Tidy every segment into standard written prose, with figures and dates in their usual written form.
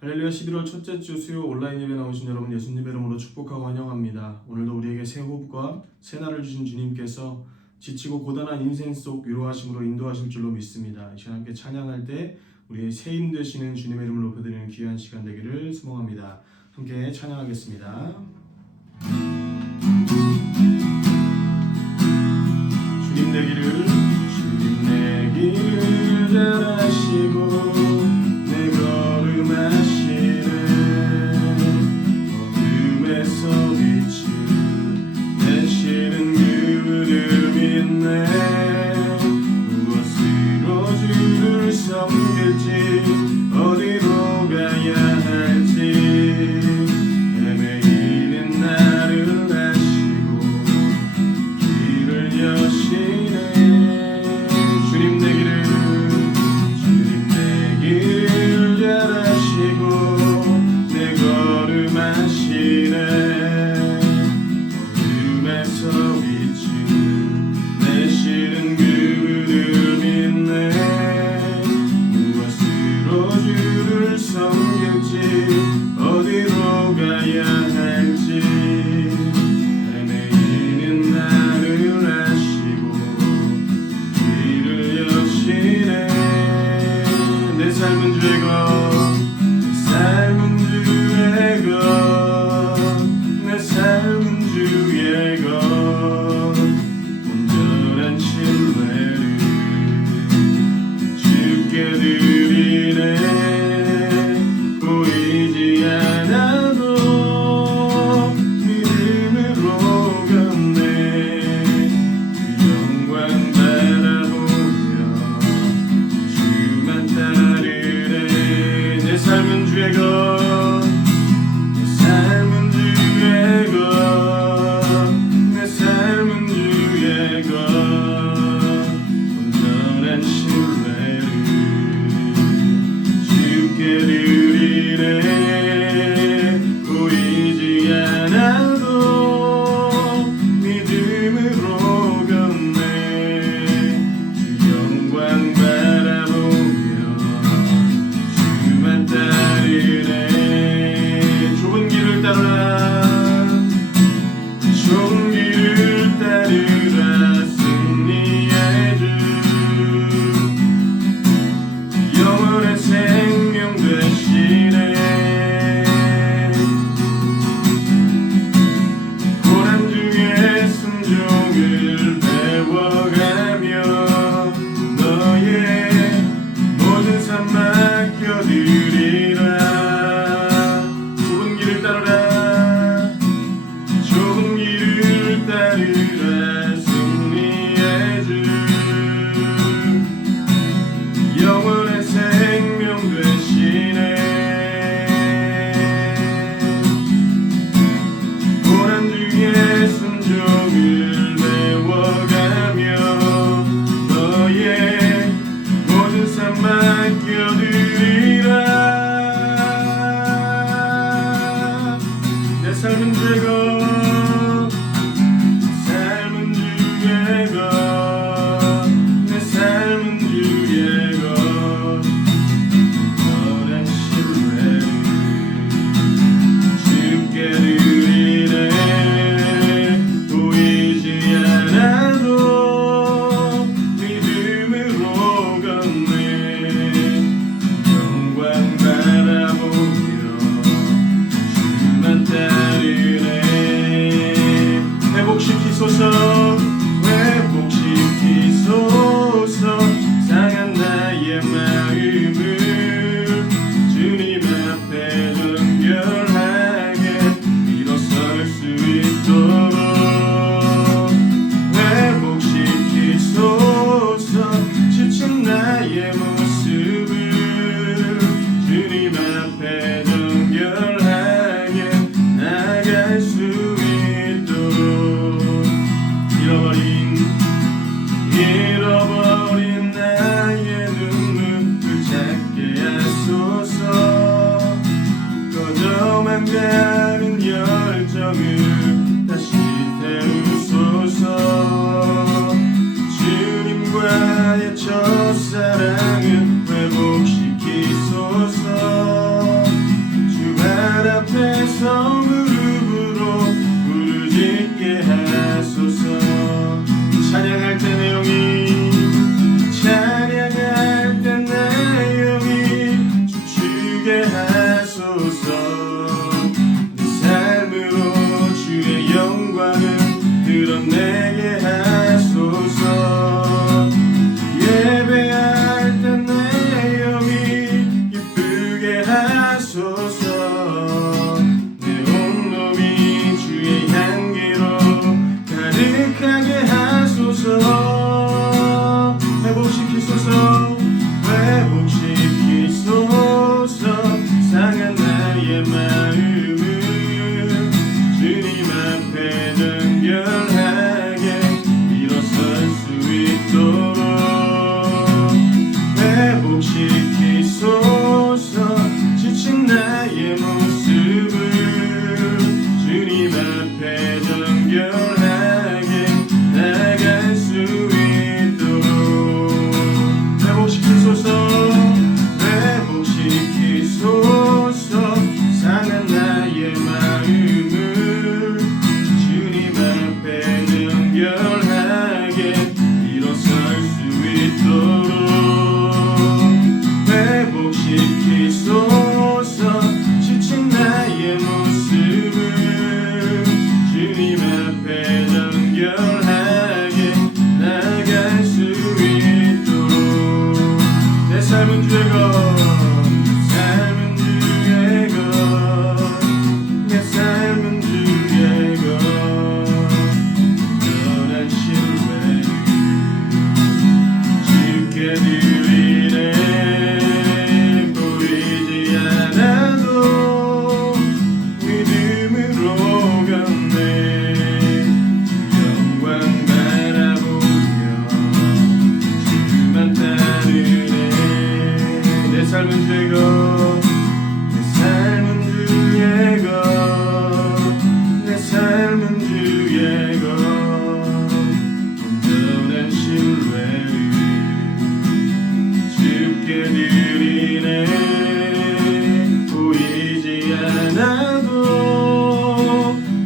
할렐루야. 11월 첫째 주 수요 온라인 예배 나오신 여러분 예수님 이름으로 축복하고 환영합니다. 오늘도 우리에게 새 호흡과 새 날을 주신 주님께서 지치고 고단한 인생 속 위로하심으로 인도하실 줄로 믿습니다. 이 시간 함께 찬양할 때 우리의 새 힘 되시는 주님의 이름을 높여드리는 귀한 시간 되기를 소망합니다. 함께 찬양하겠습니다. 주님 내 길을 잘 아시고 내 걸음하시네. 어둠에서 비춘 내 실은 그를 믿네. 무엇으로 주를 섬길지 어디로 가야 할지 헤매이는 나를 아시고 길을 여시네. 주님 내 길을 잘 아시고 내 걸음하시네. 어둠에서 비추는 내 실은 그를 믿네. 무엇으로 주를 섬길지 어디로 가야 할지 헤매이는 나를 아시고 길을 여시네. 내 삶은 주의 것, 내 삶은 주의 것, 내 삶은 주의 것. 온전한 신뢰를 주께 드리네. 보이지 않아도 믿음으로 걷네. 그 영광 바라보며 주만 따르네. 내 삶은 주의 것, 내 삶은 주의 것, 내 삶은 주의 것. 온전한 신뢰를 주께 드리네. 보이지 않아도 믿음으로 걷네. 주 영광 바라보며 주만 따르네. 좁은 길을 따르라, 좁은 길을 따르라. 승리의 주 영원한 생명 되시네. 고난 중에 순종을 배워가며 너의 모든 삶 맡겨드리라. 좁은 길을 따르라, 좁은 길을 따르라. 승리의 주 영원한 생명 되시네. 고난 중에 순종을 배워가며 너의 모든 삶 맡겨드리라. 내 삶은 주의 것, 삶은 주의 것, 내 삶은 주의 것. 너란 신뢰를 주께 드리네. 보이지 않아도 믿음으로 걷네. 영광 바라보며 주만 따르네. 회복시키소서, 회복시키소서. 상한 나의 마음을 주님 앞에 정결하게 일어설 수 있도록 회복시키소서. 지친 나의 모습을 주님 앞에 정결하게 나갈 수 있도록. 잃어버린 나의 눈물 붙잡게 하소서. 꺼져만 가는 열정을 다시 태우소서. 주님과의 첫사랑을 회복시키소서. 일어서서 무릎으로 부르짖게 하소서. 찬양할 때 내 영이 찬양할 때 내 영이 춤추게 하소서. 내 삶으로 주의 영광을 드러내게 하소서. 예배할 때 내 영이 기쁘게 하소서. 내 온몸이 주의 향기로 가득하게 하소서. 회복시키소서. 회복시키소서. 상한 나의 마음을 주님 앞에 정결하게 일어설 수 있도록 회복시키소서. 지친 나의 모습을 주님 앞에 정결하게 나갈 수 있도록 회복시키소서. 회복시키소서. 상한 나의 마음을 주님 앞에 정결하게 일어설 수 있도록 회복시키소서. 지친 나의 모습을 주님 앞에 정결하게 나갈 수 있도록. 내 삶은 주의 것, 삶은 주의 것, 내 삶은 주의 것. 온전한 신뢰를 주께 드리네. 보이지 않아도 믿음으로 걷네. 영광 바라보며 주만 따르네. 내 삶은 주의 것, 내 삶은 주의 것, 내 삶은 주의 것. 온전한 신뢰를 주께 드리네. 보이지 않아도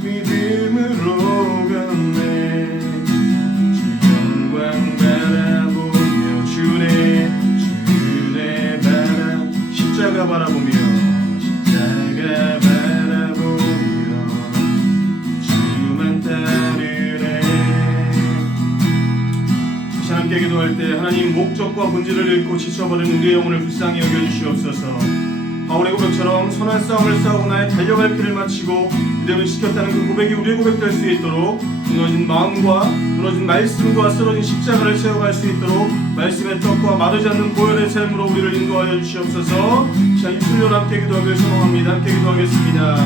믿음으로 걷네. 주 영광 바라보며 주의 바라 십자가 바라보며 십자가 바라보며 주만 따르네. 다시 함께 기도할 때 하나님 목적과 본질을 잃고 지쳐버린 우리의 영혼을 불쌍히 여겨주시옵소서. 바울의 고백처럼 선한 싸움을 싸우고 나의 달려갈 길을 마치고 믿음을 지켰다는 그 고백이 우리의 고백 될 수 있도록 무너진 마음과 무너진 말씀과 쓰러진 십자가를 세워갈 수 있도록 말씀의 떡과 마르지 않는 보혈의 삶으로 우리를 인도하여 주시옵소서. 자, 입술로 함께 기도하길 소망합니다. 함께 기도하겠습니다.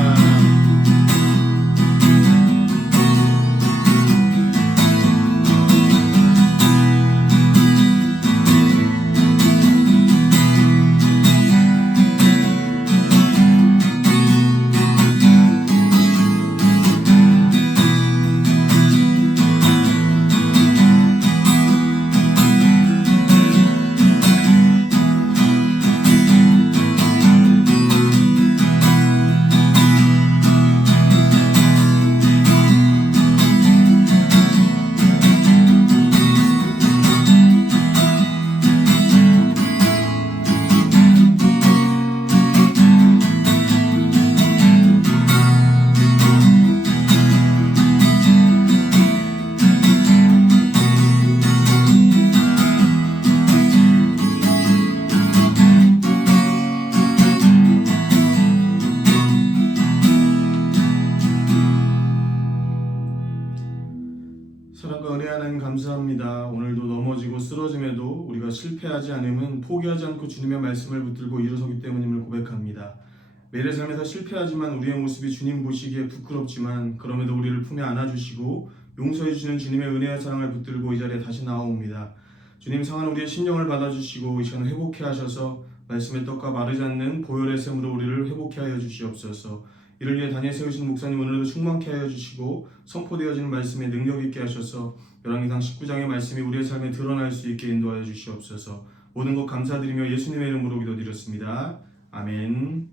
사랑과 은혜 하나님 감사합니다. 오늘도 넘어지고 쓰러짐에도 우리가 실패하지 않으면 포기하지 않고 주님의 말씀을 붙들고 일어서기 때문임을 고백합니다. 매일의 삶에서 실패하지만 우리의 모습이 주님 보시기에 부끄럽지만 그럼에도 우리를 품에 안아주시고 용서해 주시는 주님의 은혜와 사랑을 붙들고 이 자리에 다시 나옵니다. 주님 상한 우리의 심령을 받아주시고 이 시간을 회복해 하셔서 말씀의 떡과 마르지 않는 보혈의 샘으로 우리를 회복해 하여 주시옵소서. 이를 위해 단위에 세우신 목사님 오늘도 충만케 하여 주시고 선포되어지는 말씀에 능력 있게 하셔서 열왕기상 19장의 말씀이 우리의 삶에 드러날 수 있게 인도하여 주시옵소서. 모든 것 감사드리며 예수님의 이름으로 기도드렸습니다. 아멘.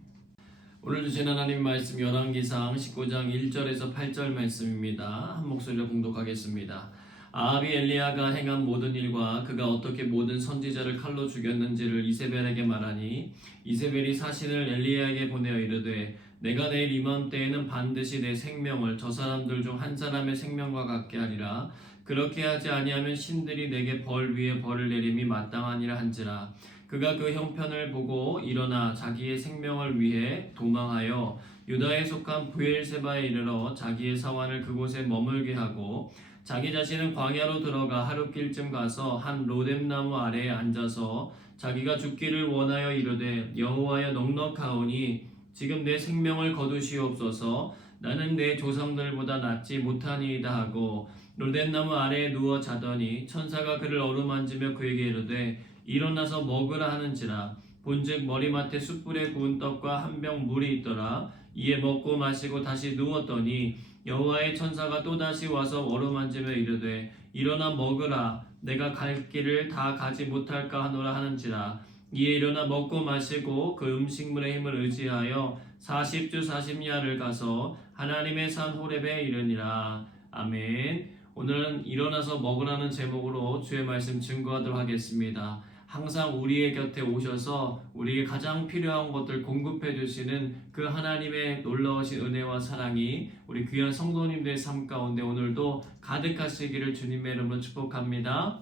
오늘 주신 하나님 말씀 열왕기상 19장 1절에서 8절 말씀입니다. 한 목소리로 봉독하겠습니다. 아합이 엘리야가 행한 모든 일과 그가 어떻게 모든 선지자를 칼로 죽였는지를 이세벨에게 말하니 이세벨이 사신을 엘리야에게 보내어 이르되 내가 내일 이맘때에는 반드시 내 생명을 저 사람들 중 한 사람의 생명과 같게 하리라. 그렇게 하지 아니하면 신들이 내게 벌 위에 벌을 내림이 마땅하니라 한지라. 그가 그 형편을 보고 일어나 자기의 생명을 위해 도망하여 유다에 속한 브엘세바에 이르러 자기의 사환을 그곳에 머물게 하고 자기 자신은 광야로 들어가 하룻길쯤 가서 한 로뎀나무 아래에 앉아서 자기가 죽기를 원하여 이르되 여호와여 넉넉하오니 지금 내 생명을 거두시옵소서. 나는 내 조상들보다 낫지 못하니이다 하고 로뎀나무 아래에 누워 자더니 천사가 그를 어루만지며 그에게 이르되 일어나서 먹으라 하는지라. 본즉 머리맡에 숯불에 구운 떡과 한 병 물이 있더라. 이에 먹고 마시고 다시 누웠더니 여호와의 천사가 또다시 와서 어루만지며 이르되 일어나 먹으라. 내가 갈 길을 다 가지 못할까 하노라 하는지라. 이에 일어나 먹고 마시고 그 음식물의 힘을 의지하여 40주 40야를 가서 하나님의 산 호렙에 이르니라. 아멘. 오늘은 일어나서 먹으라는 제목으로 주의 말씀 증거하도록 하겠습니다. 항상 우리의 곁에 오셔서 우리에게 가장 필요한 것들 공급해 주시는 그 하나님의 놀라우신 은혜와 사랑이 우리 귀한 성도님들의 삶 가운데 오늘도 가득하시기를 주님의 이름으로 축복합니다.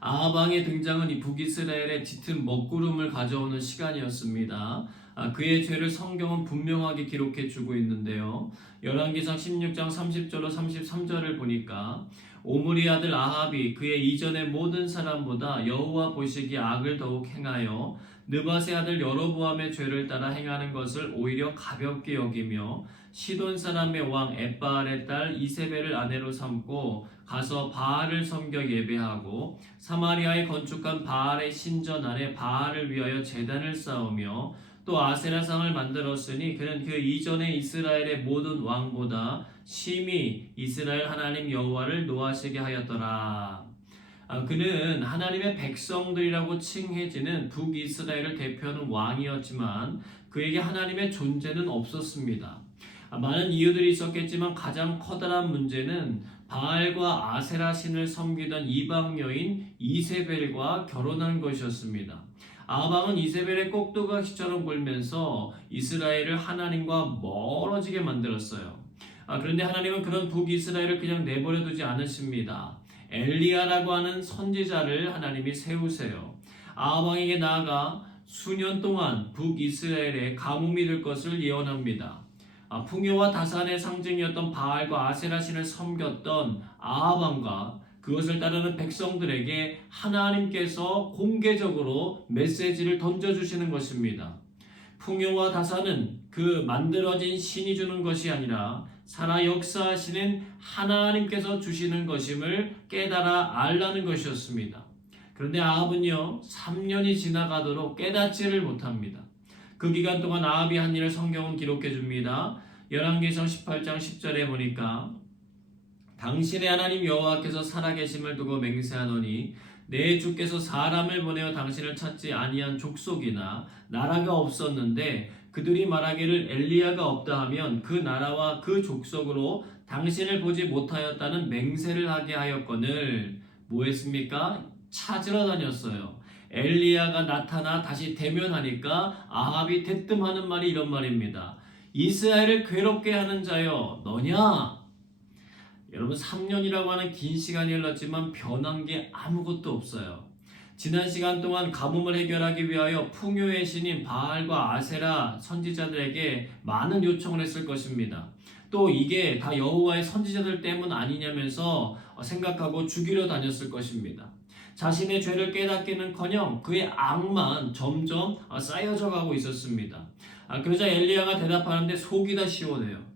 아합 왕의 등장은 이 북이스라엘의 짙은 먹구름을 가져오는 시간이었습니다. 그의 죄를 성경은 분명하게 기록해 주고 있는데요. 열왕기상 16장 30절로 33절을 보니까 오므리 아들 아합이 그의 이전의 모든 사람보다 여호와 보시기에 악을 더욱 행하여 느밧의 아들 여로보암의 죄를 따라 행하는 것을 오히려 가볍게 여기며 시돈 사람의 왕 엣바알의 딸 이세벨을 아내로 삼고 가서 바알을 섬겨 예배하고 사마리아에 건축한 바알의 신전 안에 바알을 위하여 제단을 쌓으며 또 아세라상을 만들었으니 그는 그 이전의 이스라엘의 모든 왕보다 심히 이스라엘 하나님 여호와를 노하시게 하였더라. 그는 하나님의 백성들이라고 칭해지는 북이스라엘을 대표하는 왕이었지만 그에게 하나님의 존재는 없었습니다. 많은 이유들이 있었겠지만 가장 커다란 문제는 바알과 아세라 신을 섬기던 이방 여인 이세벨과 결혼한 것이었습니다. 아합 왕은 이세벨의 꼭두가시처럼 굴면서 이스라엘을 하나님과 멀어지게 만들었어요. 그런데 하나님은 그런 북이스라엘을 그냥 내버려 두지 않으십니다. 엘리야라고 하는 선지자를 하나님이 세우세요. 아합 왕에게 나아가 수년 동안 북이스라엘의 가뭄이 될 것을 예언합니다. 풍요와 다산의 상징이었던 바알과 아세라 신을 섬겼던 아합 왕과 그것을 따르는 백성들에게 하나님께서 공개적으로 메시지를 던져주시는 것입니다. 풍요와 다산은 그 만들어진 신이 주는 것이 아니라 살아 역사하시는 하나님께서 주시는 것임을 깨달아 알라는 것이었습니다. 그런데 아합은요 3년이 지나가도록 깨닫지를 못합니다. 그 기간 동안 아합이 한 일을 성경은 기록해 줍니다. 열왕기상 18장 10절에 보니까 당신의 하나님 여호와께서 살아계심을 두고 맹세하노니 내 주께서 사람을 보내어 당신을 찾지 아니한 족속이나 나라가 없었는데 그들이 말하기를 엘리야가 없다 하면 그 나라와 그 족속으로 당신을 보지 못하였다는 맹세를 하게 하였거늘 뭐 했습니까? 찾으러 다녔어요. 엘리야가 나타나 다시 대면하니까 아합이 대뜸하는 말이 이런 말입니다. 이스라엘을 괴롭게 하는 자여 너냐? 여러분 3년이라고 하는 긴 시간이 흘렀지만 변한 게 아무것도 없어요. 지난 시간 동안 가뭄을 해결하기 위하여 풍요의 신인 바알과 아세라 선지자들에게 많은 요청을 했을 것입니다. 또 이게 다 여호와의 선지자들 때문 아니냐면서 생각하고 죽이려 다녔을 것입니다. 자신의 죄를 깨닫기는커녕 그의 악만 점점 쌓여져 가고 있었습니다. 그러자 엘리야가 대답하는데 속이 다 시원해요.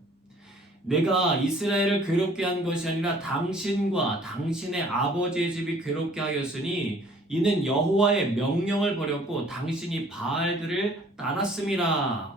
내가 이스라엘을 괴롭게 한 것이 아니라 당신과 당신의 아버지의 집이 괴롭게 하였으니 이는 여호와의 명령을 버렸고 당신이 바알들을 따랐음이라.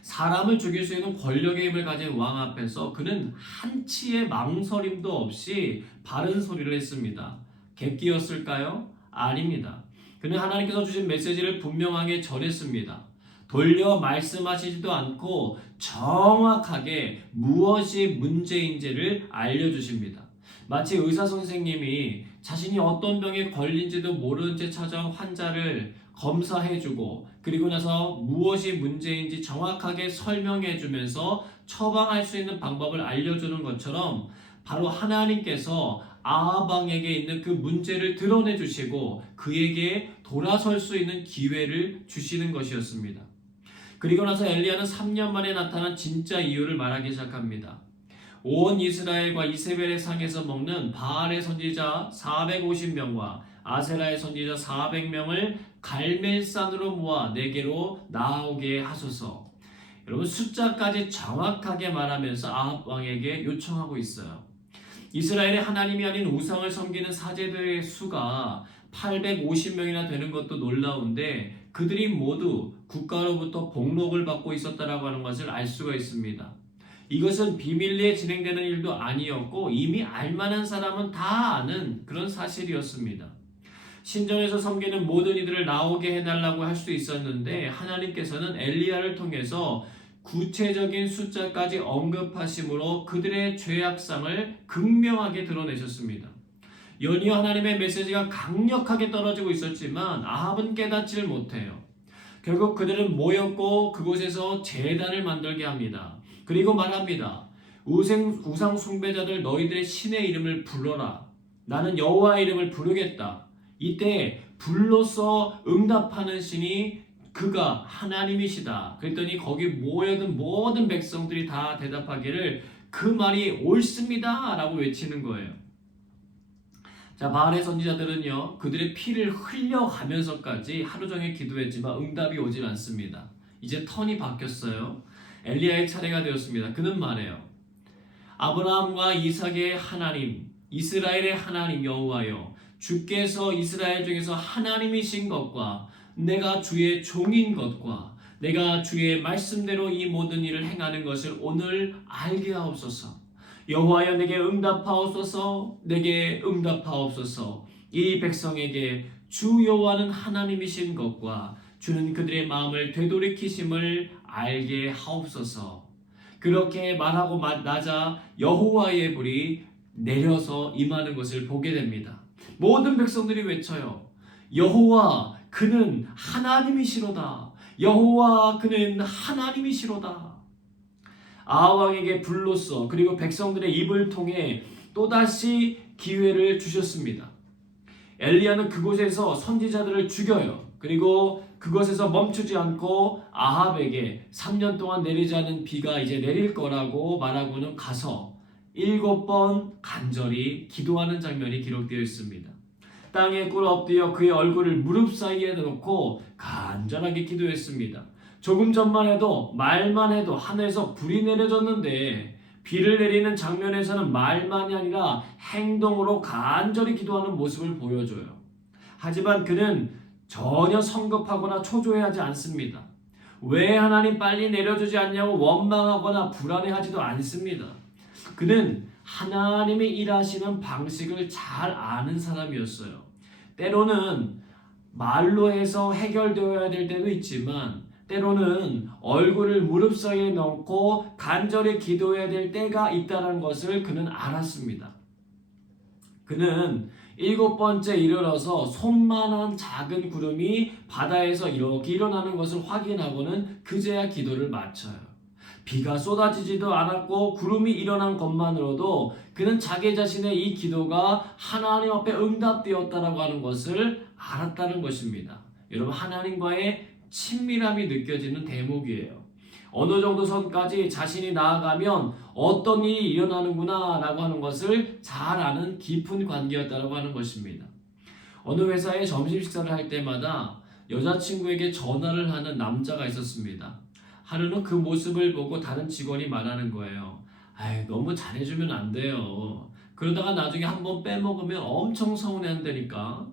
사람을 죽일 수 있는 권력의 힘을 가진 왕 앞에서 그는 한치의 망설임도 없이 바른 소리를 했습니다. 객기였을까요? 아닙니다. 그는 하나님께서 주신 메시지를 분명하게 전했습니다. 돌려 말씀하시지도 않고 정확하게 무엇이 문제인지를 알려주십니다. 마치 의사 선생님이 자신이 어떤 병에 걸린지도 모르는 채 찾아온 환자를 검사해주고 그리고 나서 무엇이 문제인지 정확하게 설명해주면서 처방할 수 있는 방법을 알려주는 것처럼 바로 하나님께서 아합 왕에게 있는 그 문제를 드러내주시고 그에게 돌아설 수 있는 기회를 주시는 것이었습니다. 그리고 나서 엘리야는 3년 만에 나타난 진짜 이유를 말하기 시작합니다. 온 이스라엘과 이세벨의 상에서 먹는 바알의 선지자 450명과 아세라의 선지자 400명을 갈멜산으로 모아 내게로 나오게 하소서. 여러분 숫자까지 정확하게 말하면서 아합 왕에게 요청하고 있어요. 이스라엘의 하나님이 아닌 우상을 섬기는 사제들의 수가 850명이나 되는 것도 놀라운데 그들이 모두 국가로부터 복록을 받고 있었다라고 하는 것을 알 수가 있습니다. 이것은 비밀리에 진행되는 일도 아니었고 이미 알만한 사람은 다 아는 그런 사실이었습니다. 신전에서 섬기는 모든 이들을 나오게 해달라고 할 수 있었는데 하나님께서는 엘리야를 통해서 구체적인 숫자까지 언급하심으로 그들의 죄악상을 극명하게 드러내셨습니다. 연이어 하나님의 메시지가 강력하게 떨어지고 있었지만 아합은 깨닫지를 못해요. 결국 그들은 모였고 그곳에서 제단을 만들게 합니다. 그리고 말합니다. 우상 숭배자들 너희들의 신의 이름을 불러라. 나는 여호와의 이름을 부르겠다. 이때 불로써 응답하는 신이 그가 하나님이시다. 그랬더니 거기 모여든 모든 백성들이 다 대답하기를 그 말이 옳습니다 라고 외치는 거예요. 자, 바알의 선지자들은요 그들의 피를 흘려가면서까지 하루 종일 기도했지만 응답이 오질 않습니다. 이제 턴이 바뀌었어요. 엘리야의 차례가 되었습니다. 그는 말해요. 아브라함과 이삭의 하나님, 이스라엘의 하나님 여호와여, 주께서 이스라엘 중에서 하나님이신 것과 내가 주의 종인 것과 내가 주의 말씀대로 이 모든 일을 행하는 것을 오늘 알게 하옵소서. 여호와여 내게 응답하옵소서. 내게 응답하옵소서. 이 백성에게 주 여호와는 하나님이신 것과 주는 그들의 마음을 되돌이키심을 알게 하옵소서. 그렇게 말하고 나자 여호와의 불이 내려서 임하는 것을 보게 됩니다. 모든 백성들이 외쳐요. 여호와 그는 하나님이시로다. 여호와 그는 하나님이시로다. 아합 왕에게 불로써 그리고 백성들의 입을 통해 또다시 기회를 주셨습니다. 엘리야는 그곳에서 선지자들을 죽여요. 그리고 그것에서 멈추지 않고 아합에게 3년 동안 내리지 않은 비가 이제 내릴 거라고 말하고는 가서 7번 간절히 기도하는 장면이 기록되어 있습니다. 땅에 꿇어 엎드려 그의 얼굴을 무릎 사이에 놓고 간절하게 기도했습니다. 조금 전만 해도 말만 해도 하늘에서 불이 내려졌는데 비를 내리는 장면에서는 말만이 아니라 행동으로 간절히 기도하는 모습을 보여줘요. 하지만 그는 전혀 성급하거나 초조해하지 않습니다. 왜 하나님 빨리 내려주지 않냐고 원망하거나 불안해하지도 않습니다. 그는 하나님이 일하시는 방식을 잘 아는 사람이었어요. 때로는 말로 해서 해결되어야 될 때도 있지만 때로는 얼굴을 무릎 사이에 넣고 간절히 기도해야 될 때가 있다는 것을 그는 알았습니다. 그는 7번째 이르러서 손만한 작은 구름이 바다에서 이렇게 일어나는 것을 확인하고는 그제야 기도를 마쳐요. 비가 쏟아지지도 않았고 구름이 일어난 것만으로도 그는 자기 자신의 이 기도가 하나님 앞에 응답되었다라고 하는 것을 알았다는 것입니다. 여러분 하나님과의 친밀함이 느껴지는 대목이에요. 어느 정도 선까지 자신이 나아가면 어떤 일이 일어나는구나 라고 하는 것을 잘 아는 깊은 관계였다고 하는 것입니다. 어느 회사에 점심 식사를 할 때마다 여자친구에게 전화를 하는 남자가 있었습니다. 하루는 그 모습을 보고 다른 직원이 말하는 거예요. 너무 잘해주면 안 돼요. 그러다가 나중에 한번 빼먹으면 엄청 서운해한다니까.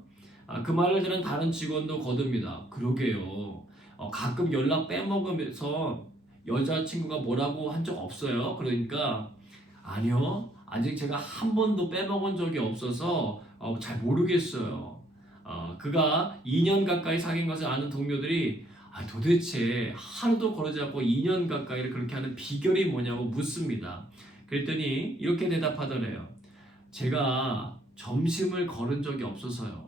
그 말을 들은 다른 직원도 거듭니다. 그러게요. 가끔 연락 빼먹으면서 여자친구가 뭐라고 한 적 없어요. 그러니까 아니요. 아직 제가 한 번도 빼먹은 적이 없어서 잘 모르겠어요. 그가 2년 가까이 사귄 것을 아는 동료들이 도대체 하루도 거르지 않고 2년 가까이를 그렇게 하는 비결이 뭐냐고 묻습니다. 그랬더니 이렇게 대답하더래요. 제가 점심을 거른 적이 없어서요.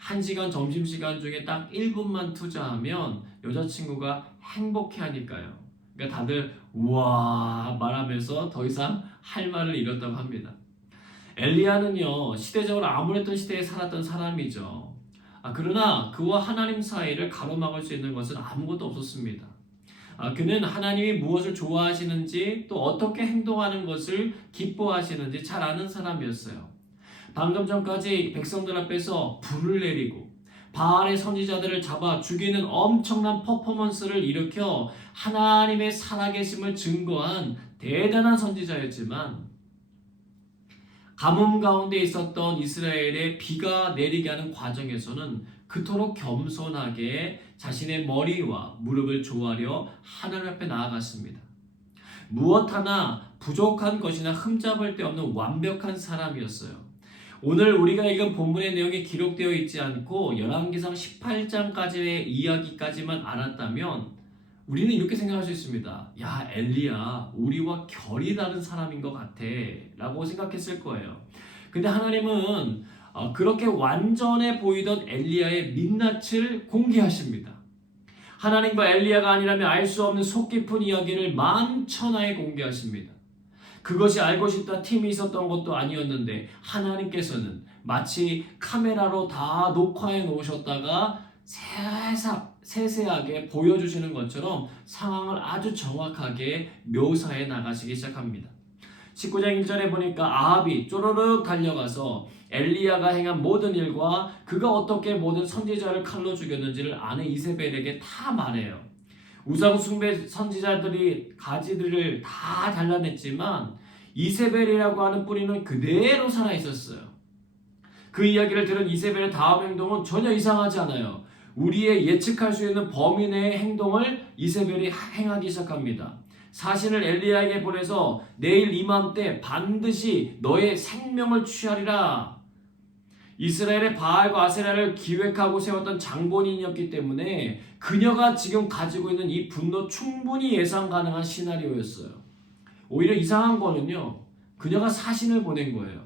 1시간 점심시간 중에 딱 1분만 투자하면 여자친구가 행복해하니까요. 그러니까 다들 우와 말하면서 더 이상 할 말을 잃었다고 합니다. 엘리야는요, 시대적으로 아무랬던 시대에 살았던 사람이죠. 그러나 그와 하나님 사이를 가로막을 수 있는 것은 아무것도 없었습니다. 그는 하나님이 무엇을 좋아하시는지 또 어떻게 행동하는 것을 기뻐하시는지 잘 아는 사람이었어요. 방금 전까지 백성들 앞에서 불을 내리고 바알의 선지자들을 잡아 죽이는 엄청난 퍼포먼스를 일으켜 하나님의 살아계심을 증거한 대단한 선지자였지만 가뭄 가운데 있었던 이스라엘의 비가 내리게 하는 과정에서는 그토록 겸손하게 자신의 머리와 무릎을 조아려 하나님 앞에 나아갔습니다. 무엇 하나 부족한 것이나 흠잡을 데 없는 완벽한 사람이었어요. 오늘 우리가 읽은 본문의 내용이 기록되어 있지 않고 열왕기상 18장까지의 이야기까지만 알았다면 우리는 이렇게 생각할 수 있습니다. 야, 엘리야, 우리와 결이 다른 사람인 것 같아 라고 생각했을 거예요. 근데 하나님은 그렇게 완전해 보이던 엘리야의 민낯을 공개하십니다. 하나님과 엘리야가 아니라면 알 수 없는 속 깊은 이야기를 만천하에 공개하십니다. 그것이 알고 싶다 팀이 있었던 것도 아니었는데 하나님께서는 마치 카메라로 다 녹화해 놓으셨다가 세세하게 보여주시는 것처럼 상황을 아주 정확하게 묘사해 나가시기 시작합니다. 19장 1절에 보니까 아합이 쪼르륵 달려가서 엘리야가 행한 모든 일과 그가 어떻게 모든 선지자를 칼로 죽였는지를 아내 이세벨에게 다 말해요. 우상 숭배 선지자들이 가지들을 다 잘라냈지만 이세벨이라고 하는 뿌리는 그대로 살아 있었어요. 그 이야기를 들은 이세벨의 다음 행동은 전혀 이상하지 않아요. 우리의 예측할 수 있는 범위 내의 행동을 이세벨이 행하기 시작합니다. 사신을 엘리야에게 보내서 내일 이맘때 반드시 너의 생명을 취하리라. 이스라엘의 바알과 아세라를 기획하고 세웠던 장본인이었기 때문에 그녀가 지금 가지고 있는 이 분노 충분히 예상 가능한 시나리오였어요. 오히려 이상한 거는요, 그녀가 사신을 보낸 거예요.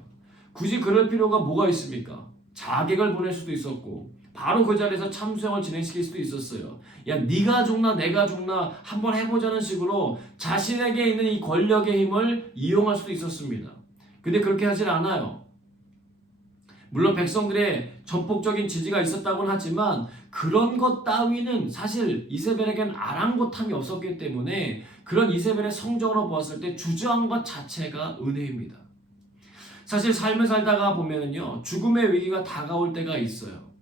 굳이 그럴 필요가 뭐가 있습니까? 자객을 보낼 수도 있었고 바로 그 자리에서 참수형을 진행시킬 수도 있었어요. 야, 네가 죽나 내가 죽나 한번 해보자는 식으로 자신에게 있는 이 권력의 힘을 이용할 수도 있었습니다. 근데 그렇게 하질 않아요. 물론 백성들의 전폭적인 지지가 있었다고는 하지만 그런 것 따위는 사실 이세벨에게는 아랑곳함이 없었기 때문에 그런 이세벨의 성적으로 보았을 때 주저한 것 자체가 은혜입니다. 사실 삶을 살다가 보면은요, 죽음의 위기가 다가올 때가 있어요.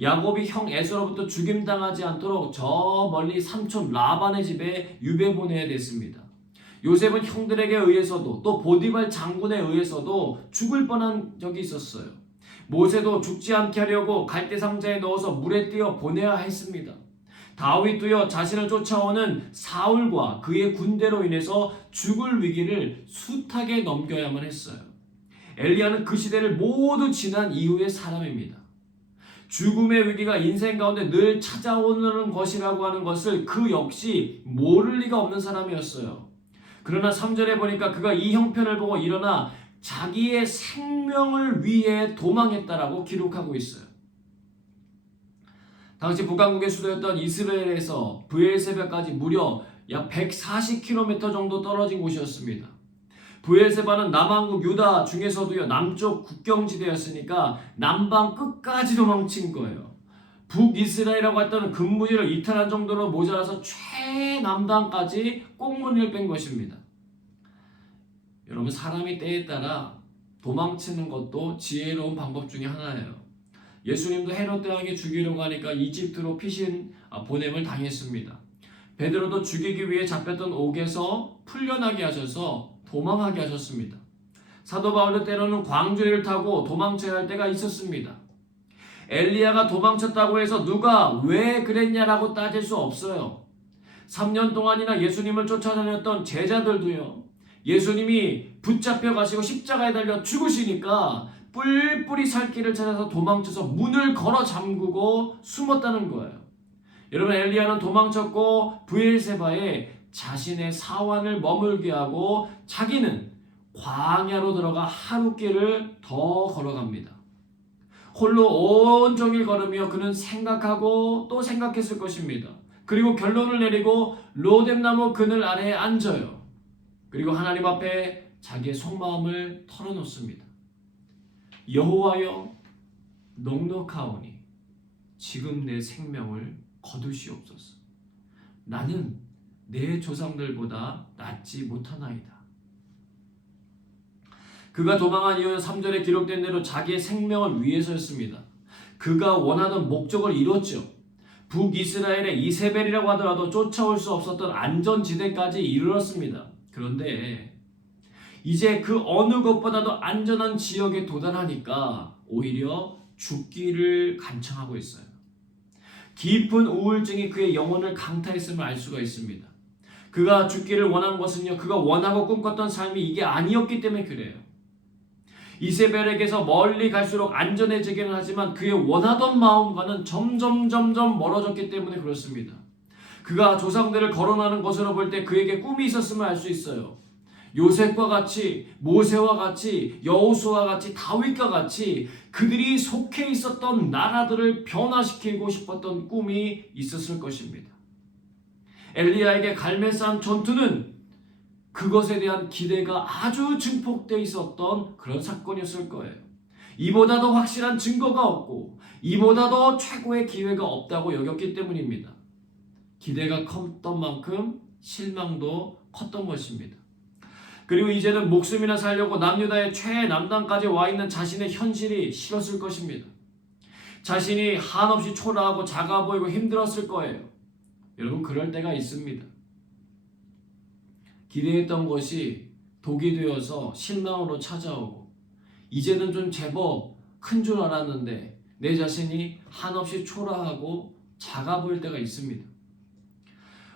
야곱이 형 에서로부터 죽임당하지 않도록 저 멀리 삼촌 라반의 집에 유배 보내야 됐습니다. 요셉은 형들에게 의해서도 또 보디발 장군에 의해서도 죽을 뻔한 적이 있었어요. 모세도 죽지 않게 하려고 갈대 상자에 넣어서 물에 띄어 보내야 했습니다. 다윗도요, 자신을 쫓아오는 사울과 그의 군대로 인해서 죽을 위기를 숱하게 넘겨야만 했어요. 엘리야는 그 시대를 모두 지난 이후의 사람입니다. 죽음의 위기가 인생 가운데 늘 찾아오는 것이라고 하는 것을 그 역시 모를 리가 없는 사람이었어요. 그러나 3절에 보니까 그가 이 형편을 보고 일어나 자기의 생명을 위해 도망했다라고 기록하고 있어요. 당시 북왕국의 수도였던 이스라엘에서 브엘세바까지 무려 약 140km 정도 떨어진 곳이었습니다. 브엘세바는 남왕국 유다 중에서도요, 남쪽 국경지대였으니까 남방 끝까지 도망친 거예요. 북이스라엘이라고 했던 근무지를 이탈한 정도로 모자라서 최남단까지 꽁무니를 뺀 것입니다. 여러분, 사람이 때에 따라 도망치는 것도 지혜로운 방법 중에 하나예요. 예수님도 헤롯 왕이 죽이려고 하니까 이집트로 피신 보냄을 당했습니다. 베드로도 죽이기 위해 잡혔던 옥에서 풀려나게 하셔서 도망하게 하셨습니다. 사도 바울도 때로는 광주리를 타고 도망쳐야 할 때가 있었습니다. 엘리야가 도망쳤다고 해서 누가 왜 그랬냐라고 따질 수 없어요. 3년 동안이나 예수님을 쫓아다녔던 제자들도요, 예수님이 붙잡혀 가시고 십자가에 달려 죽으시니까 뿔뿔이 살 길을 찾아서 도망쳐서 문을 걸어 잠그고 숨었다는 거예요. 여러분, 엘리야는 도망쳤고 브엘세바에 자신의 사환을 머물게 하고 자기는 광야로 들어가 하룻길을 더 걸어갑니다. 홀로 온종일 걸으며 그는 생각하고 또 생각했을 것입니다. 그리고 결론을 내리고 로뎀나무 그늘 아래에 앉아요. 그리고 하나님 앞에 자기의 속마음을 털어놓습니다. 여호와여, 넉넉하오니 지금 내 생명을 거두시옵소서. 나는 내 조상들보다 낫지 못하나이다. 그가 도망한 이유는 3절에 기록된 대로 자기의 생명을 위해서였습니다. 그가 원하던 목적을 이뤘죠. 북이스라엘의 이세벨이라고 하더라도 쫓아올 수 없었던 안전지대까지 이르렀습니다. 그런데 이제 그 어느 것보다도 안전한 지역에 도달하니까 오히려 죽기를 간청하고 있어요. 깊은 우울증이 그의 영혼을 강타했음을 알 수가 있습니다. 그가 죽기를 원한 것은요, 그가 원하고 꿈꿨던 삶이 이게 아니었기 때문에 그래요. 이세벨에게서 멀리 갈수록 안전해지기는 하지만 그의 원하던 마음과는 점점 멀어졌기 때문에 그렇습니다. 그가 조상들을 거론하는 것으로 볼 때 그에게 꿈이 있었음을 알 수 있어요. 요셉과 같이, 모세와 같이, 여호수아와 같이, 다윗과 같이 그들이 속해 있었던 나라들을 변화시키고 싶었던 꿈이 있었을 것입니다. 엘리야에게 갈멜산 전투는 그것에 대한 기대가 아주 증폭되어 있었던 그런 사건이었을 거예요. 이보다 더 확실한 증거가 없고 이보다 더 최고의 기회가 없다고 여겼기 때문입니다. 기대가 컸던 만큼 실망도 컸던 것입니다. 그리고 이제는 목숨이나 살려고 남유다의 최남단까지 와 있는 자신의 현실이 싫었을 것입니다. 자신이 한없이 초라하고 작아 보이고 힘들었을 거예요. 여러분, 그럴 때가 있습니다. 기대했던 것이 독이 되어서 실망으로 찾아오고 이제는 좀 제법 큰 줄 알았는데 내 자신이 한없이 초라하고 작아 보일 때가 있습니다.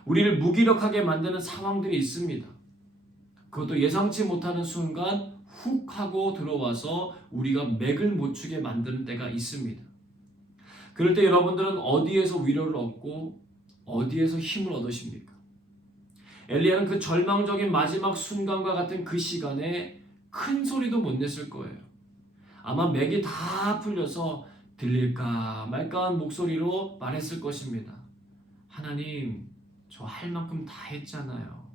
우리를 무기력하게 만드는 상황들이 있습니다. 그것도 예상치 못하는 순간 훅 하고 들어와서 우리가 맥을 못 추게 만드는 때가 있습니다. 그럴 때 여러분들은 어디에서 위로를 얻고 어디에서 힘을 얻으십니까? 엘리야는 그 절망적인 마지막 순간과 같은 그 시간에 큰 소리도 못 냈을 거예요. 아마 맥이 다 풀려서 들릴까 말까한 목소리로 말했을 것입니다. 하나님, 저 할 만큼 다 했잖아요.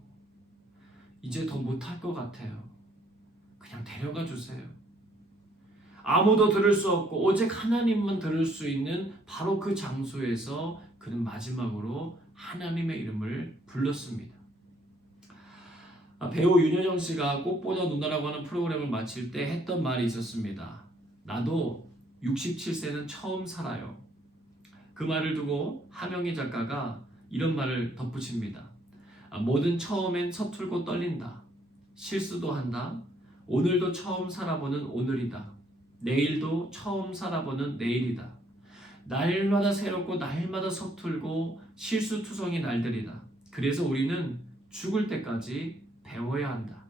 이제 더 못할 것 같아요. 그냥 데려가 주세요. 아무도 들을 수 없고 오직 하나님만 들을 수 있는 바로 그 장소에서 그는 마지막으로 하나님의 이름을 불렀습니다. 배우 윤여정 씨가 꽃보다 누나라고 하는 프로그램을 마칠 때 했던 말이 있었습니다. 나도 67세는 처음 살아요. 그 말을 두고 하명희 작가가 이런 말을 덧붙입니다. 뭐든 처음엔 서툴고 떨린다. 실수도 한다. 오늘도 처음 살아보는 오늘이다. 내일도 처음 살아보는 내일이다. 날마다 새롭고 날마다 서툴고 실수투성이 날들이다. 그래서 우리는 죽을 때까지 배워야 한다.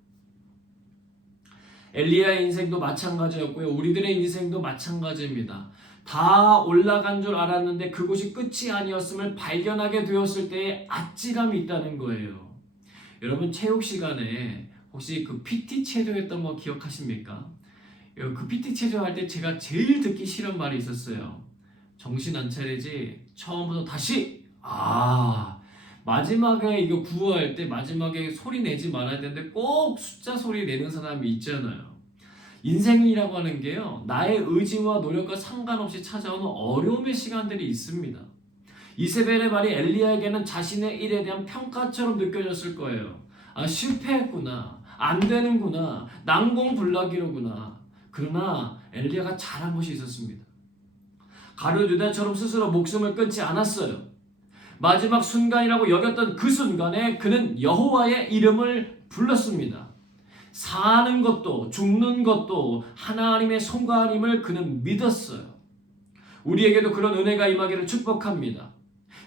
엘리야의 인생도 마찬가지였고요. 우리들의 인생도 마찬가지입니다. 다 올라간 줄 알았는데 그곳이 끝이 아니었음을 발견하게 되었을 때의 아찔함이 있다는 거예요. 여러분, 체육 시간에 혹시 그 PT 체조했던 거 기억하십니까? 그 PT 체조할 때 제가 제일 듣기 싫은 말이 있었어요. 정신 안 차리지? 처음부터 다시! 마지막에 이거 구호할 때 마지막에 소리 내지 말아야 되는데 꼭 숫자 소리 내는 사람이 있잖아요. 인생이라고 하는 게요, 나의 의지와 노력과 상관없이 찾아오는 어려움의 시간들이 있습니다. 이세벨의 말이 엘리야에게는 자신의 일에 대한 평가처럼 느껴졌을 거예요. 실패했구나, 안 되는구나, 난공불락이로구나. 그러나 엘리야가 잘한 것이 있었습니다. 가룟 유다처럼 스스로 목숨을 끊지 않았어요. 마지막 순간이라고 여겼던 그 순간에 그는 여호와의 이름을 불렀습니다. 사는 것도 죽는 것도 하나님의 손과임을 그는 믿었어요. 우리에게도 그런 은혜가 임하기를 축복합니다.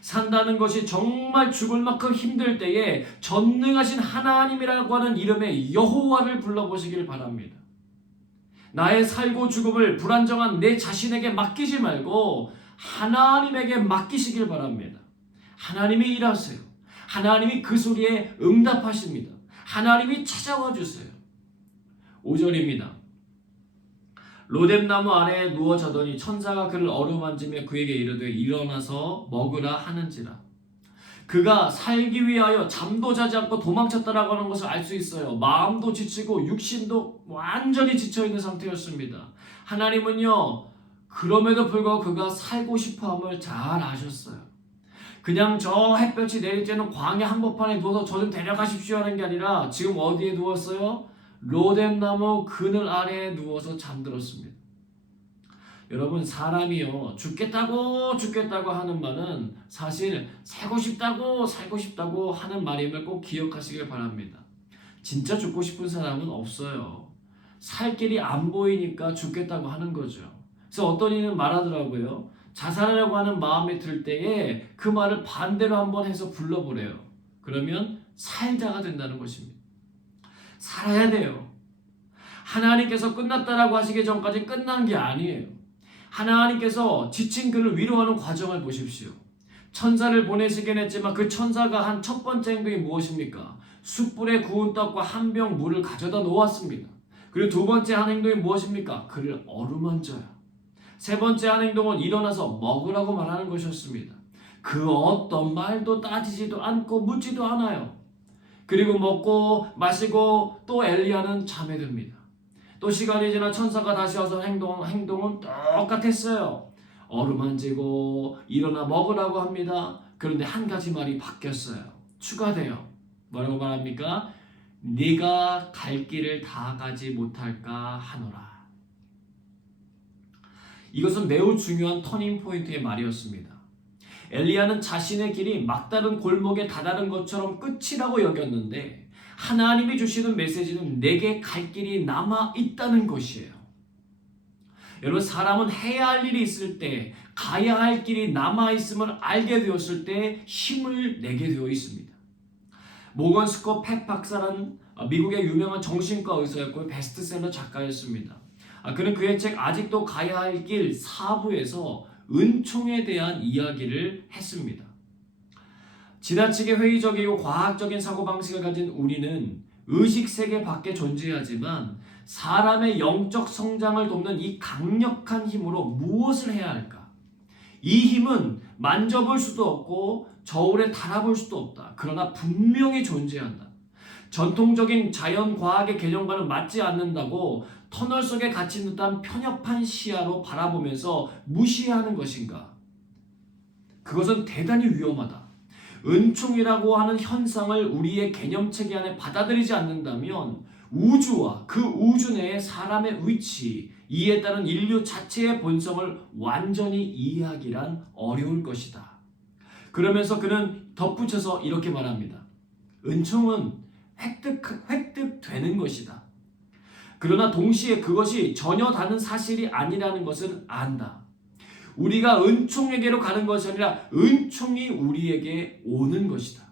산다는 것이 정말 죽을 만큼 힘들 때에 전능하신 하나님이라고 하는 이름의 여호와를 불러보시길 바랍니다. 나의 살고 죽음을 불안정한 내 자신에게 맡기지 말고 하나님에게 맡기시길 바랍니다. 하나님이 일하세요. 하나님이 그 소리에 응답하십니다. 하나님이 찾아와 주세요. 5절입니다. 로뎀나무 아래에 누워 자더니 천사가 그를 어루만지며 그에게 이르되 일어나서 먹으라 하는지라. 그가 살기 위하여 잠도 자지 않고 도망쳤다라고 하는 것을 알 수 있어요. 마음도 지치고 육신도 완전히 지쳐있는 상태였습니다. 하나님은요, 그럼에도 불구하고 그가 살고 싶어함을 잘 아셨어요. 그냥 저 햇볕이 내릴 때는 광야 한복판에 누워서 저 좀 데려가십시오 하는 게 아니라 지금 어디에 누웠어요? 로뎀나무 그늘 아래에 누워서 잠들었습니다. 여러분, 사람이요, 죽겠다고 하는 말은 사실 살고 싶다고 하는 말임을 꼭 기억하시길 바랍니다. 진짜 죽고 싶은 사람은 없어요. 살 길이 안 보이니까 죽겠다고 하는 거죠. 그래서 어떤 이는 말하더라고요. 자살하려고 하는 마음이 들 때에 그 말을 반대로 한번 해서 불러보래요. 그러면 살자가 된다는 것입니다. 살아야 돼요. 하나님께서 끝났다라고 하시기 전까지 끝난 게 아니에요. 하나님께서 지친 그를 위로하는 과정을 보십시오. 천사를 보내시긴 했지만 그 천사가 한 첫 번째 행동이 무엇입니까? 숯불에 구운 떡과 한 병 물을 가져다 놓았습니다. 그리고 두 번째 한 행동이 무엇입니까? 그를 어루만져요. 세 번째 한 행동은 일어나서 먹으라고 말하는 것이었습니다. 그 어떤 말도 따지지도 않고 묻지도 않아요. 그리고 먹고 마시고 또 엘리야는 잠에 듭니다. 또 시간이 지나 천사가 다시 와서 행동은 똑같았어요. 어루만지고 일어나 먹으라고 합니다. 그런데 한 가지 말이 바뀌었어요. 추가돼요. 뭐라고 말합니까? 네가 갈 길을 다 가지 못할까 하노라. 이것은 매우 중요한 터닝 포인트의 말이었습니다. 엘리야는 자신의 길이 막다른 골목에 다다른 것처럼 끝이라고 여겼는데 하나님이 주시는 메시지는 내게 갈 길이 남아 있다는 것이에요. 여러분, 사람은 해야 할 일이 있을 때, 가야 할 길이 남아 있음을 알게 되었을 때 힘을 내게 되어 있습니다. 모건 스콧 펫 박사는 미국의 유명한 정신과 의사였고 베스트셀러 작가였습니다. 그는 그의 책 아직도 가야 할 길 4부에서 은총에 대한 이야기를 했습니다. 지나치게 회의적이고 과학적인 사고방식을 가진 우리는 의식세계 밖에 존재하지만 사람의 영적 성장을 돕는 이 강력한 힘으로 무엇을 해야 할까? 이 힘은 만져볼 수도 없고 저울에 달아볼 수도 없다. 그러나 분명히 존재한다. 전통적인 자연과학의 개념과는 맞지 않는다고 터널 속에 갇힌 듯한 편협한 시야로 바라보면서 무시하는 것인가? 그것은 대단히 위험하다. 은총이라고 하는 현상을 우리의 개념체계 안에 받아들이지 않는다면 우주와 그 우주 내의 사람의 위치, 이에 따른 인류 자체의 본성을 완전히 이해하기란 어려울 것이다. 그러면서 그는 덧붙여서 이렇게 말합니다. 은총은 획득되는 것이다. 그러나 동시에 그것이 전혀 다른 사실이 아니라는 것은 안다. 우리가 은총에게로 가는 것이 아니라 은총이 우리에게 오는 것이다.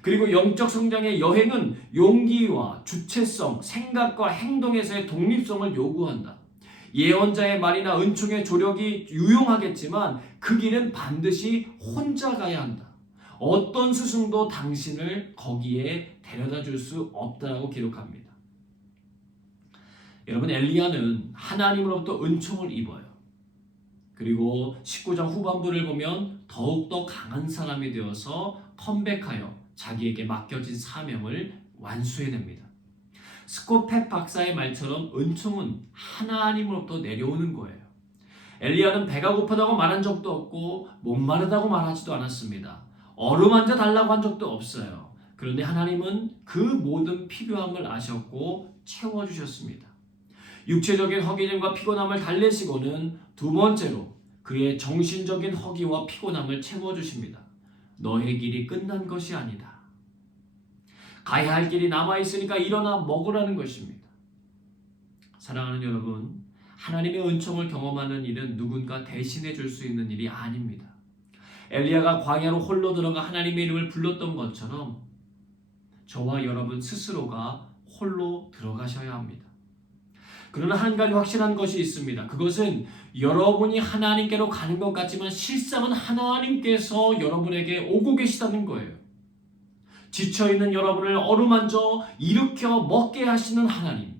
그리고 영적 성장의 여행은 용기와 주체성, 생각과 행동에서의 독립성을 요구한다. 예언자의 말이나 은총의 조력이 유용하겠지만 그 길은 반드시 혼자 가야 한다. 어떤 스승도 당신을 거기에 데려다 줄 수 없다라고 기록합니다. 여러분, 엘리야는 하나님으로부터 은총을 입어요. 그리고 19장 후반부를 보면 더욱더 강한 사람이 되어서 컴백하여 자기에게 맡겨진 사명을 완수해냅니다. 스콧 펫 박사의 말처럼 은총은 하나님으로부터 내려오는 거예요. 엘리야는 배가 고프다고 말한 적도 없고 목마르다고 말하지도 않았습니다. 어루만져 달라고 한 적도 없어요. 그런데 하나님은 그 모든 필요함을 아셨고 채워주셨습니다. 육체적인 허기짐과 피곤함을 달래시고는 두 번째로 그의 정신적인 허기와 피곤함을 채워주십니다. 너의 길이 끝난 것이 아니다. 가야 할 길이 남아있으니까 일어나 먹으라는 것입니다. 사랑하는 여러분, 하나님의 은총을 경험하는 일은 누군가 대신해 줄 수 있는 일이 아닙니다. 엘리야가 광야로 홀로 들어가 하나님의 이름을 불렀던 것처럼 저와 여러분 스스로가 홀로 들어가셔야 합니다. 그러나 한 가지 확실한 것이 있습니다. 그것은 여러분이 하나님께로 가는 것 같지만 실상은 하나님께서 여러분에게 오고 계시다는 거예요. 지쳐있는 여러분을 어루만져 일으켜 먹게 하시는 하나님,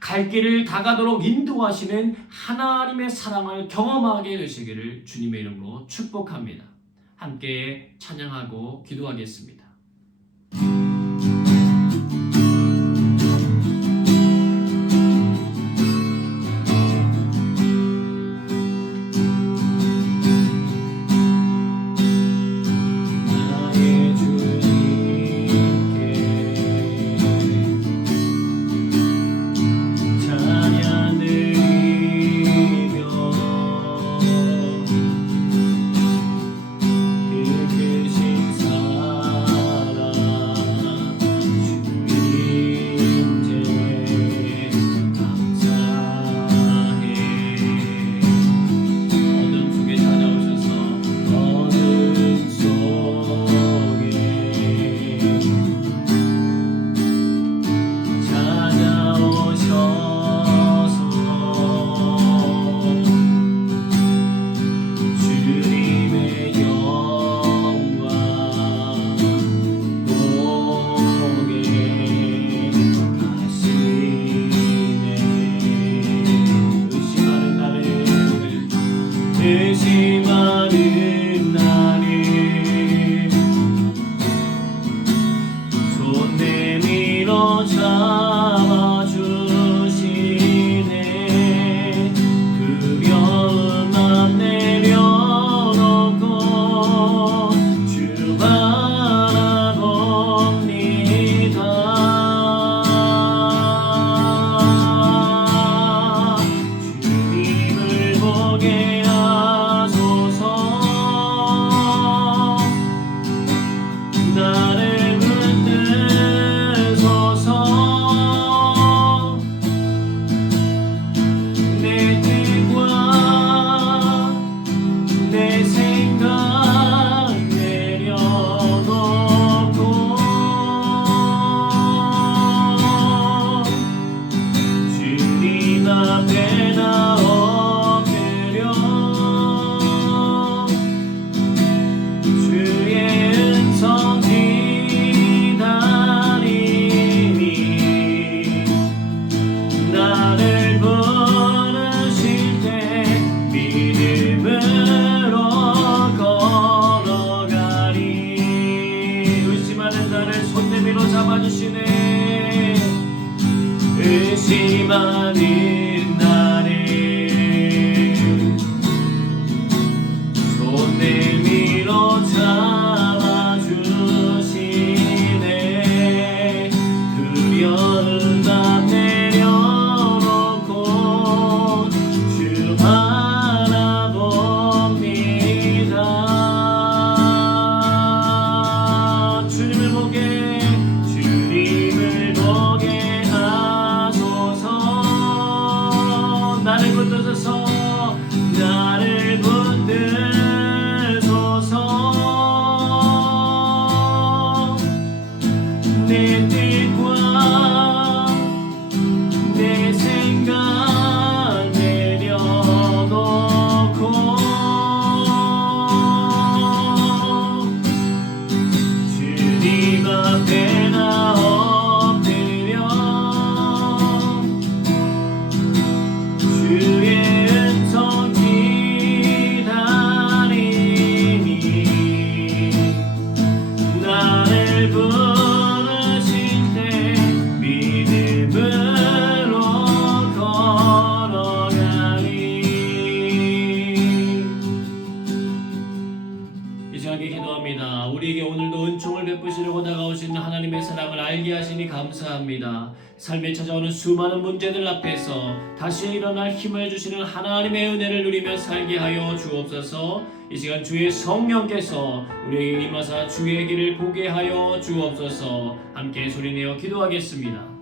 갈 길을 다가도록 인도하시는 하나님의 사랑을 경험하게 되시기를 주님의 이름으로 축복합니다. 함께 찬양하고 기도하겠습니다. 의심하는 나를 손 내밀어 잡아주시네. 그려운 맘 내려놓고 주 바라봅니다. 주님을 보게 나를 붙드소서. 내 뜻과 내 생각 내려놓고 주님 앞에 나 엎드려 주의 음성 나를 부르실 때 믿음으로 걸어가리. 의심하는 나를 손 내밀어 잡아주시네. 의심하는 나를 손 내밀어 잡아주시네. 그려운 맘 내려놓고 주 바라봅니다. 주님을 보게 하소서. 나를 붙드소서. 나를 붙드소서. 내 뜻과 내 생각 내려놓고 주님 앞에 나 엎드려 주의 음성 기다리니. 나를 부르실 때 믿음으로 걸어가리. 이 시간에 기도합니다. 우리에게 오늘도 은총을 베푸시려고 다가오시는 하나님의 사랑을 알게 하시니 감사합니다. 삶에 찾아오는 수많은 문제들 앞에서 다시 일어날 힘을 주시는 하나님의 은혜를 누리며 살게 하여 주옵소서. 이 시간 주의 성령께서 우리에게 임하사 주의 길을 보게 하여 주옵소서. 함께 소리내어 기도하겠습니다.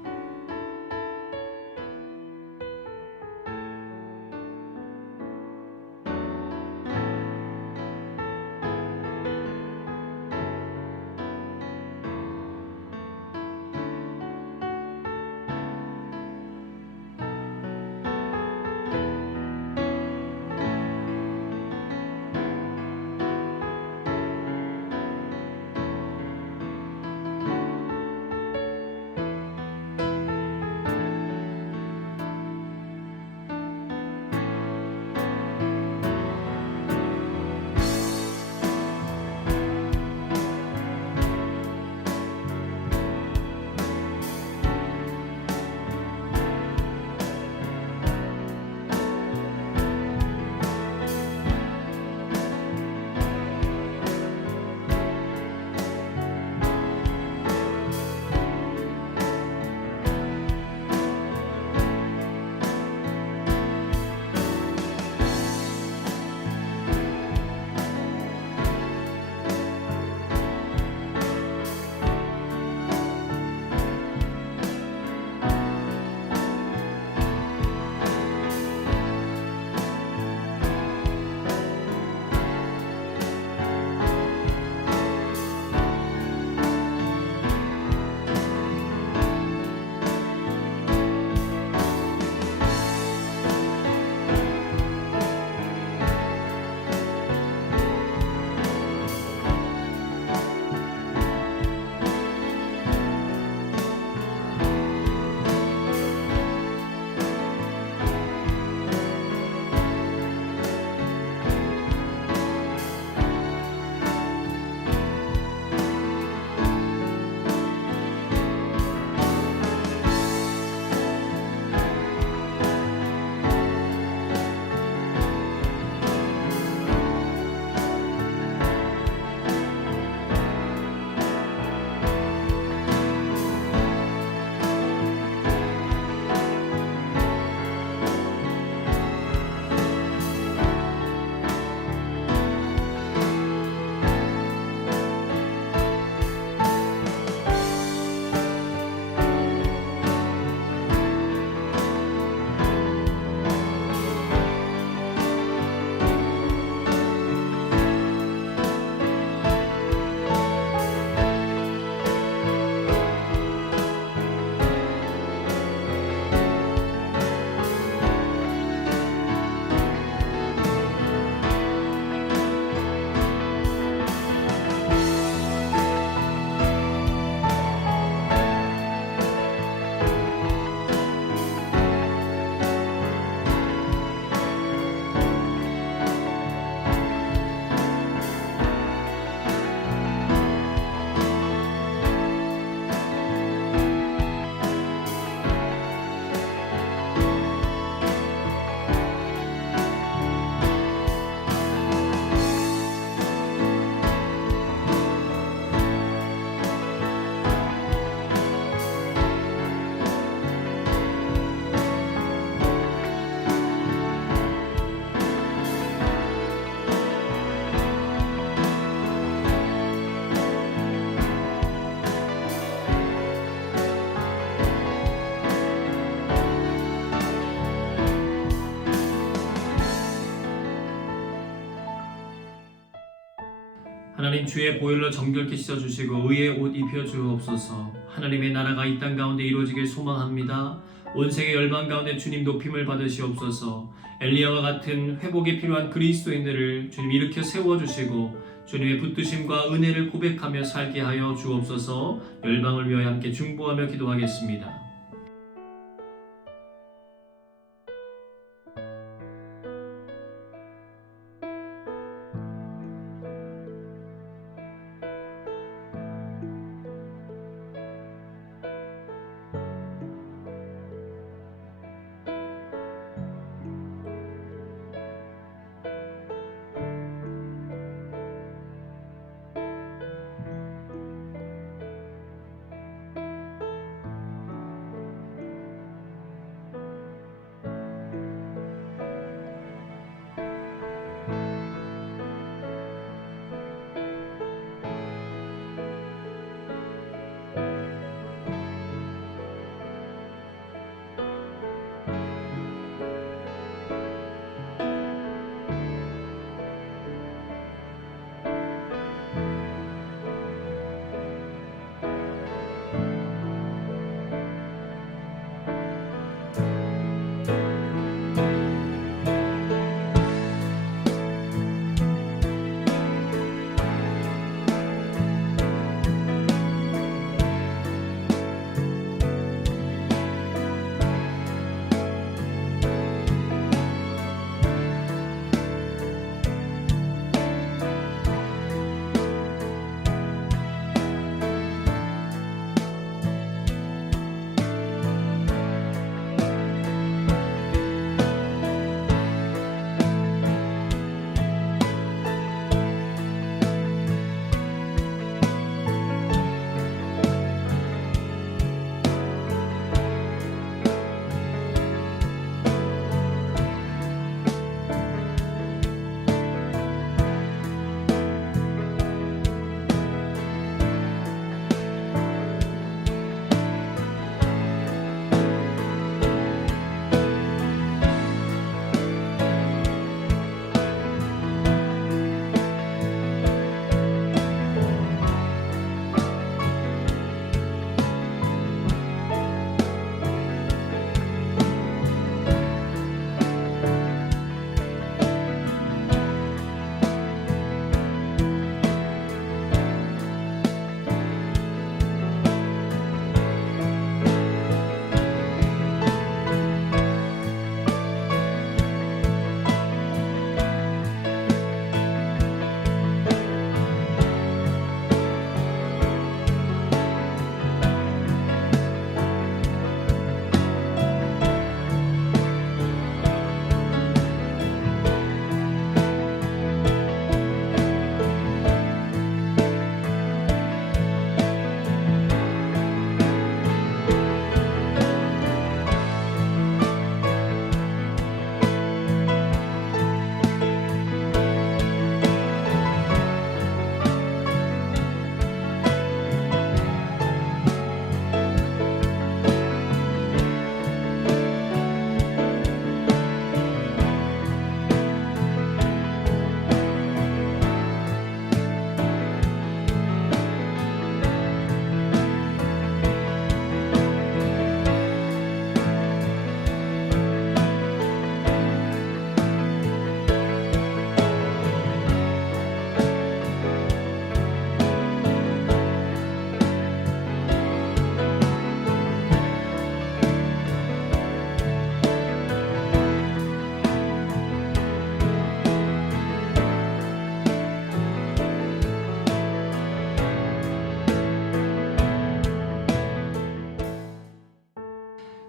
하나님 주의 보혈로 정결케 씻어주시고 의의 옷 입혀주옵소서. 하나님의 나라가 이 땅 가운데 이루어지길 소망합니다. 온 세계 열방 가운데 주님 높임을 받으시옵소서. 엘리야와 같은 회복에 필요한 그리스도인들을 주님 일으켜 세워주시고 주님의 붙드심과 은혜를 고백하며 살게 하여 주옵소서. 열방을 위하여 함께 중보하며 기도하겠습니다.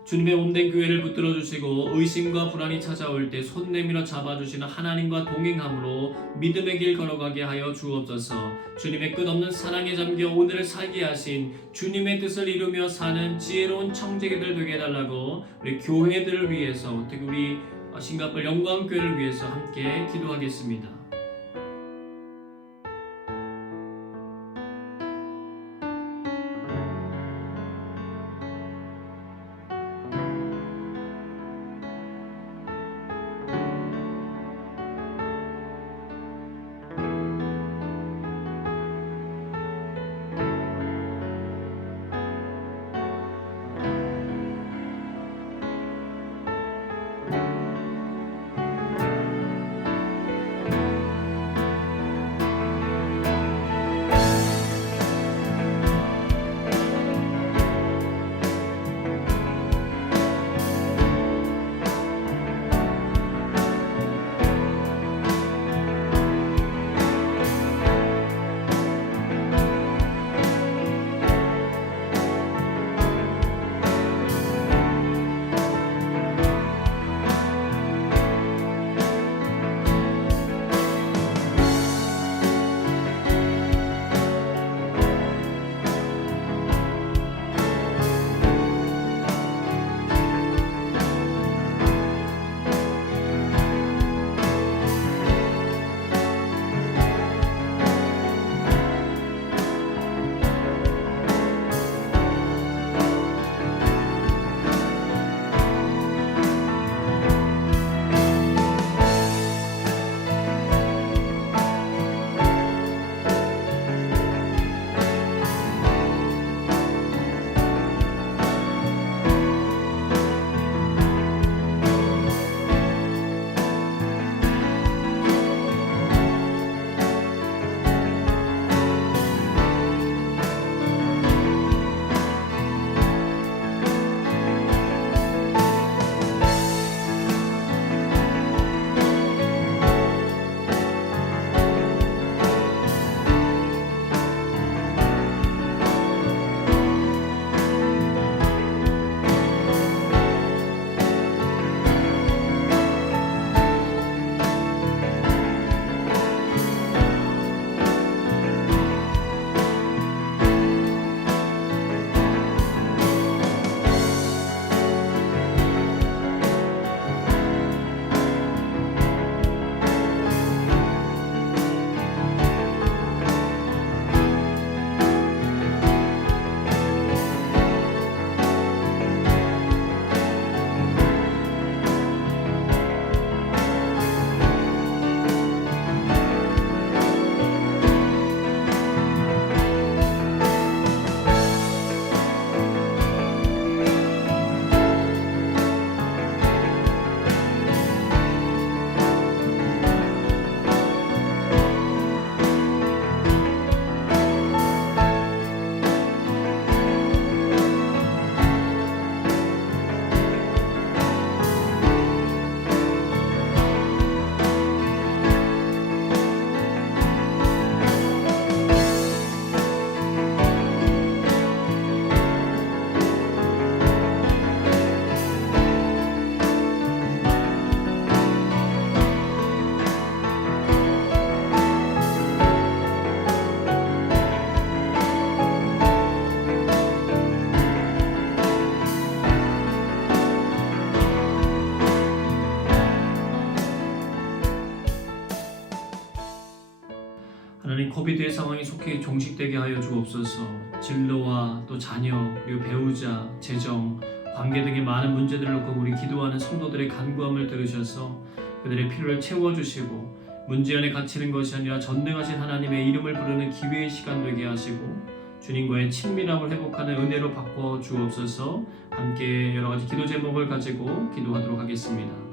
주님의 몸된 교회를 붙들어 주시고 의심과 불안이 찾아올 때 손 내밀어 잡아주시는 하나님과 동행함으로 믿음의 길 걸어가게 하여 주옵소서. 주님의 끝없는 사랑에 잠겨 오늘을 살게 하신 주님의 뜻을 이루며 사는 지혜로운 청지기들 되게 해달라고 우리 교회들을 위해서, 특히 우리 싱가포르 영광교회를 위해서 함께 기도하겠습니다. 코비드의 상황이 속히 종식되게 하여 주옵소서. 진로와 또 자녀 그리고 배우자, 재정, 관계 등의 많은 문제들을 놓고 우리 기도하는 성도들의 간구함을 들으셔서 그들의 필요를 채워주시고 문제 안에 갇히는 것이 아니라 전능하신 하나님의 이름을 부르는 기회의 시간 되게 하시고 주님과의 친밀함을 회복하는 은혜로 바꿔 주옵소서. 함께 여러 가지 기도 제목을 가지고 기도하도록 하겠습니다.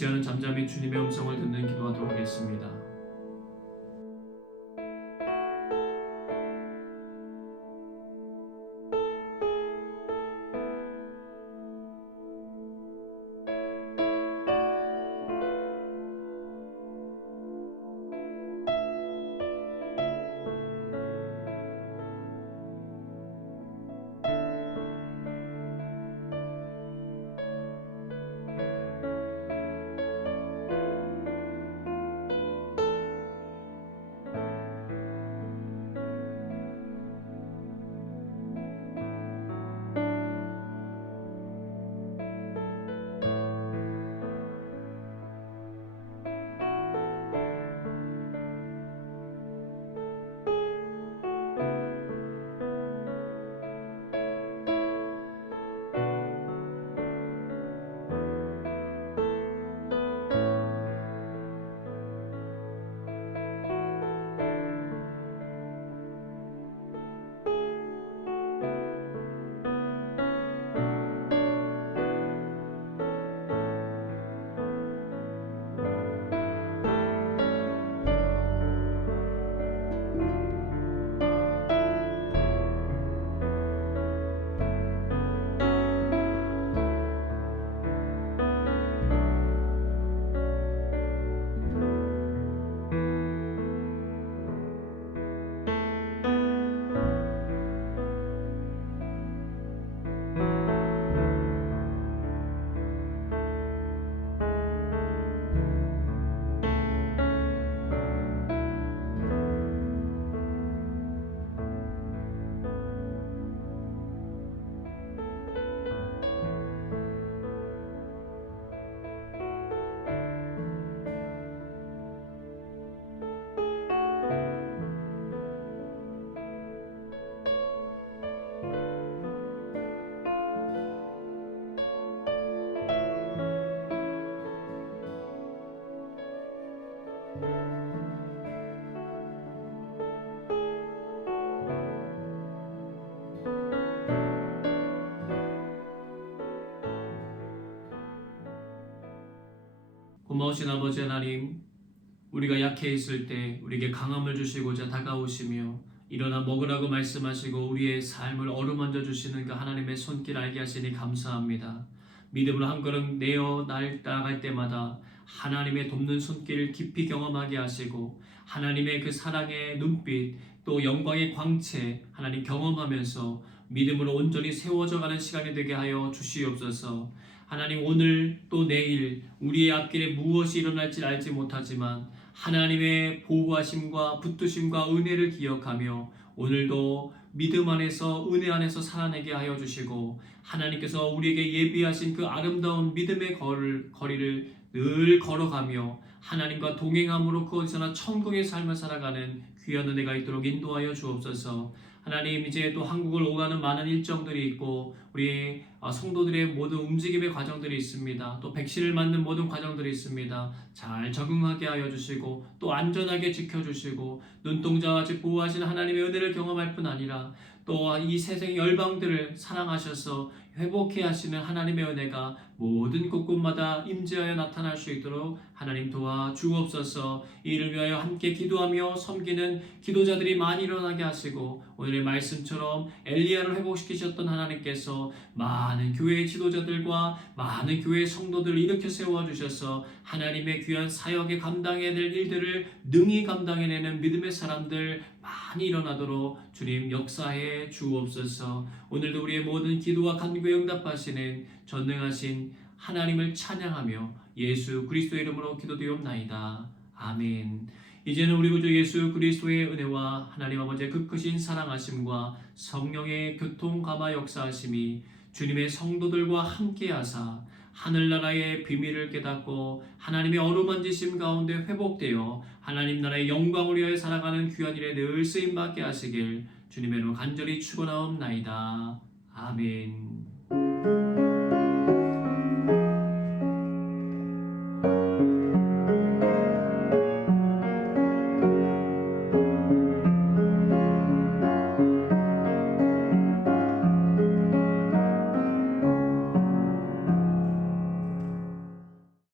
시간은 잠잠히 주님의 음성을 듣는 기도하도록 하겠습니다. 고마우신 아버지 하나님, 우리가 약해 있을 때 우리에게 강함을 주시고자 다가오시며 일어나 먹으라고 말씀하시고 우리의 삶을 어루만져 주시는 그 하나님의 손길 알게 하시니 감사합니다. 믿음으로 한 걸음 내어 나아갈 때마다 하나님의 돕는 손길을 깊이 경험하게 하시고 하나님의 그 사랑의 눈빛 또 영광의 광채 하나님 경험하면서 믿음으로 온전히 세워져가는 시간이 되게 하여 주시옵소서. 하나님, 오늘 또 내일 우리의 앞길에 무엇이 일어날지 알지 못하지만 하나님의 보호하심과 붙드심과 은혜를 기억하며 오늘도 믿음 안에서 은혜 안에서 살아내게 하여 주시고 하나님께서 우리에게 예비하신 그 아름다운 믿음의 거리를 늘 걸어가며 하나님과 동행함으로 그 어디서나 천국의 삶을 살아가는 귀한 은혜가 있도록 인도하여 주옵소서. 하나님, 이제 또 한국을 오가는 많은 일정들이 있고 우리 성도들의 모든 움직임의 과정들이 있습니다. 또 백신을 맞는 모든 과정들이 있습니다. 잘 적응하게 하여 주시고 또 안전하게 지켜주시고 눈동자와 같이 보호하시는 하나님의 은혜를 경험할 뿐 아니라 또 이 세상의 열방들을 사랑하셔서 회복해 하시는 하나님의 은혜가 모든 곳곳마다 임재하여 나타날 수 있도록 하나님 도와 주옵소서. 이를 위하여 함께 기도하며 섬기는 기도자들이 많이 일어나게 하시고 오늘의 말씀처럼 엘리야를 회복시키셨던 하나님께서 많은 교회의 지도자들과 많은 교회의 성도들을 일으켜 세워주셔서 하나님의 귀한 사역에 감당해야 될 일들을 능히 감당해내는 믿음의 사람들 많이 일어나도록 주님 역사해 주옵소서. 오늘도 우리의 모든 기도와 간구에 응답하시는 전능하신 하나님을 찬양하며 예수 그리스도의 이름으로 기도드리옵나이다. 아멘. 이제는 우리 구주 예수 그리스도의 은혜와 하나님 아버지의 그 크신 사랑하심과 성령의 교통감화 역사하심이 주님의 성도들과 함께하사 하늘나라의 비밀을 깨닫고 하나님의 어루만지심 가운데 회복되어 하나님 나라의 영광을 위하여 살아가는 귀한 일에 늘 쓰임받게 하시길 주님의 이름으로 간절히 축원하옵나이다. 아멘.